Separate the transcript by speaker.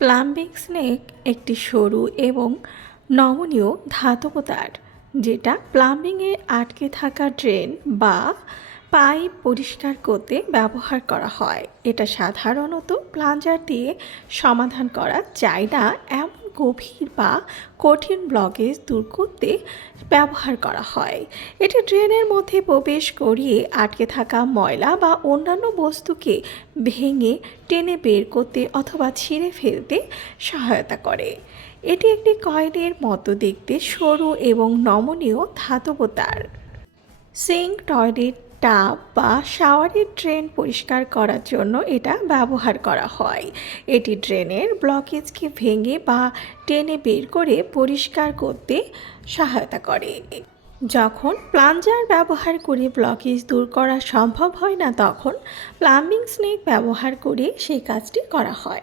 Speaker 1: Plumbing snake একটি সরু এবং নমনীয় ধাতব তার যেটা প্লাম্বিংয়ে আটকে থাকা ড্রেন বা পাইপ পরিষ্কার করতে ব্যবহার করা হয়। এটা সাধারণত প্লাঞ্জার দিয়ে সমাধান করা যায় না, এমন গভীর বা কঠিন ব্লকেজ দূর করতে ব্যবহার করা হয়। এটি ড্রেনের মধ্যে প্রবেশ করিয়ে আটকে থাকা ময়লা বা অন্যান্য বস্তুকে ভেঙে টেনে বের করতে অথবা ছিঁড়ে ফেলতে সহায়তা করে। এটি একটি কয়েনের মতো দেখতে সরু এবং নমনীয় ধাতব তার সিঙ্ক টয়লেট টাব বা শাওয়ারের ড্রেন পরিষ্কার করার জন্য এটা ব্যবহার করা হয়। এটি ড্রেনের ব্লকেজকে ভেঙে বা টেনে বের করে পরিষ্কার করতে সহায়তা করে। যখন প্লাঞ্জার ব্যবহার করে ব্লকেজ দূর করা সম্ভব হয় না, তখন প্লাম্বিং স্নেক ব্যবহার করে সেই কাজটি করা হয়।